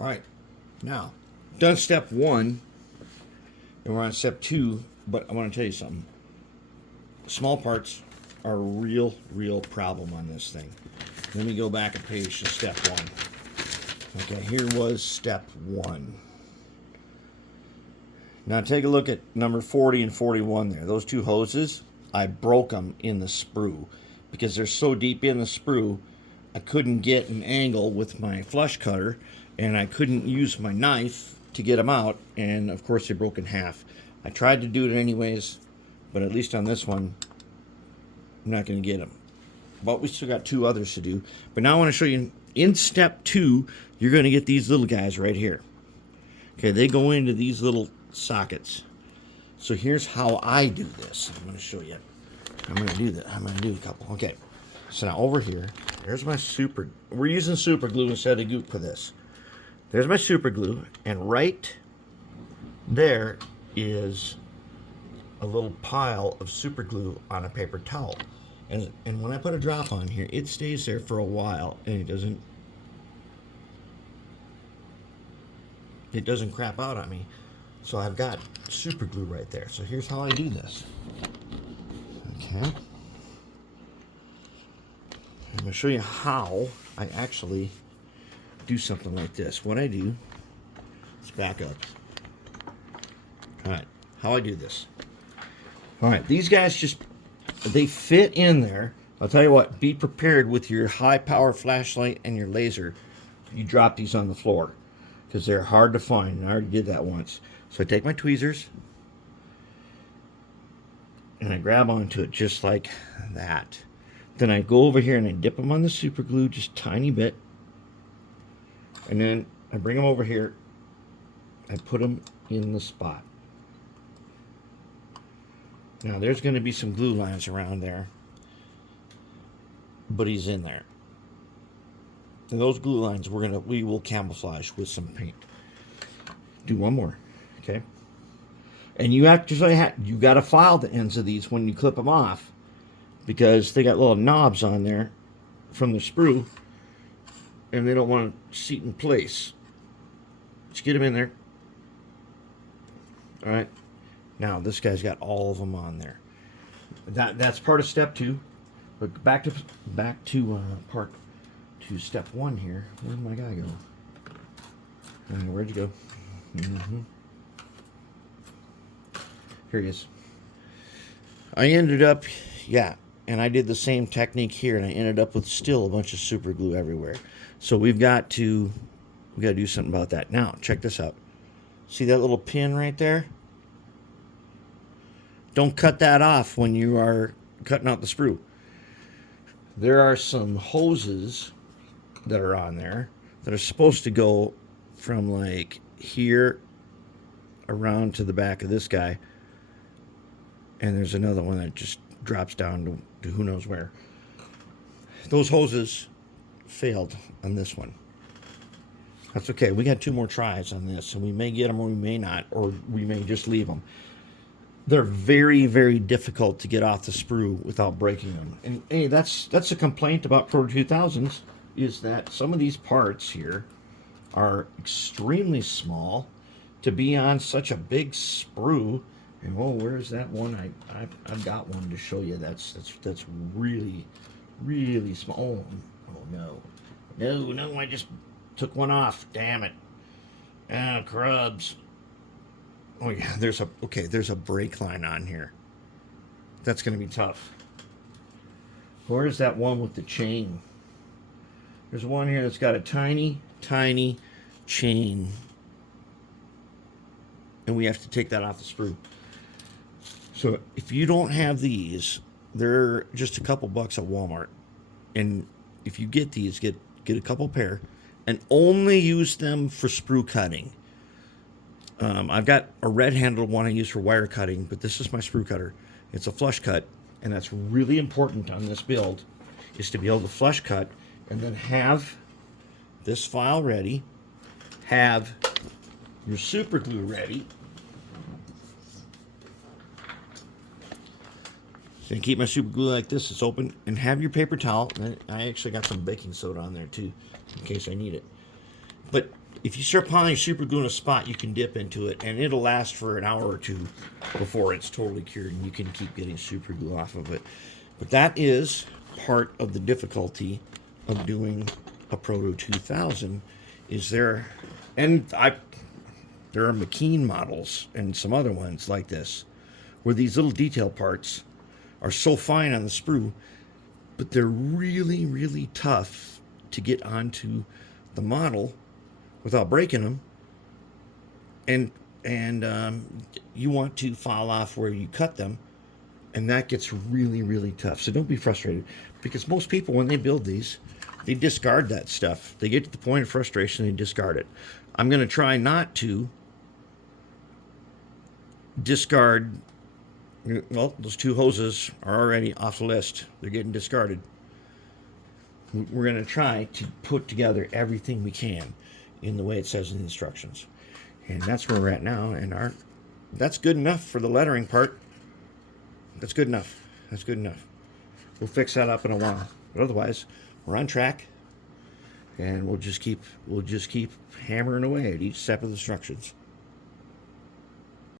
All right, now, done step 1, and we're on step 2, but I want to tell you something. Small parts are a real problem on this thing. Let me go back a page to step 1. Okay, here was step 1. Now take a look at number 40 and 41 there. Those two hoses, I broke them in the sprue because they're so deep in the sprue, I couldn't get an angle with my flush cutter, and I couldn't use my knife to get them out, and of course they broke in half. I tried to do it anyways, but at least on this one, I'm not going to get them. But we still got 2 others to do. But now I want to show you, in step 2, you're going to get these little guys right here. Okay, they go into these little sockets. So here's how I do this. I'm going to show you. I'm going to do that. I'm going to do a couple. Okay, so now over here, there's my super. We're using super glue instead of goop for this. There's my super glue, and right there is a little pile of super glue on a paper towel. And when I put a drop on here, it stays there for a while, and it doesn't crap out on me. So I've got super glue right there. So here's how I do this. Okay. I'm going to show you how I actually do something like this. What I do is back up. All right, how I do this. All right, these guys they fit in there. I'll tell you what, be prepared with your high power flashlight and your laser. You drop these on the floor because they're hard to find, and I already did that once. So I take my tweezers and I grab onto it just like that. Then I go over here and I dip them on the super glue just a tiny bit. And then I bring them over here. I put them in the spot. Now there's going to be some glue lines around there, but he's in there. And those glue lines we will camouflage with some paint. Do one more, okay? And you got to file the ends of these when you clip them off, because they got little knobs on there from the sprue, and they don't want to seat in place. Just get them in there. All right. Now this guy's got all of them on there. That's part of step 2. But back to part 2, step 1 here. Where'd my guy go? Where'd you go? Here he is. I ended up, and I did the same technique here, and I ended up with still a bunch of super glue everywhere. So we got to do something about that. Now check this out. See that little pin right there? Don't cut that off when you are cutting out the sprue. There are some hoses that are on there that are supposed to go from like here around to the back of this guy. And there's another one that just drops down to who knows where. Those hoses failed on this one. That's okay. We got 2 more tries on this, and we may get them or we may not, or we may just leave them. They're very difficult to get off the sprue without breaking them. And hey, that's a complaint about Proto 2000s, is that some of these parts here are extremely small to be on such a big sprue. And where's that one? I've got one to show you. That's really small. Oh no! I just took one off. Damn it! Ah, crubs. Oh yeah, there's a brake line on here. That's going to be tough. Where's that one with the chain? There's one here that's got a tiny chain. And we have to take that off the sprue. So if you don't have these, they're just a couple bucks at Walmart. And if you get these, get a couple pair and only use them for sprue cutting. I've got a red-handled one I use for wire cutting, but this is my sprue cutter. It's a flush cut, and that's really important on this build, is to be able to flush cut and then have this file ready, have your super glue ready. So you keep my super glue like this, it's open, and have your paper towel. I actually got some baking soda on there too, in case I need it. But if you start piling super glue in a spot, you can dip into it, and it'll last for an hour or two before it's totally cured, and you can keep getting super glue off of it. But that is part of the difficulty of doing a Proto 2000. There are McKean models and some other ones like this, where these little detail parts are so fine on the sprue, but they're really, really tough to get onto the model without breaking them, and you want to file off where you cut them, and that gets really, really tough. So don't be frustrated, because most people, when they build these, they discard that stuff. They get to the point of frustration, they discard it. I'm going to try not to discard. Well, those two hoses are already off the list. They're getting discarded. We're going to try to put together everything we can in the way it says in the instructions. And that's where we're at now. And that's good enough for the lettering part. That's good enough. That's good enough. We'll fix that up in a while. But otherwise, we're on track. And we'll just keep hammering away at each step of the instructions.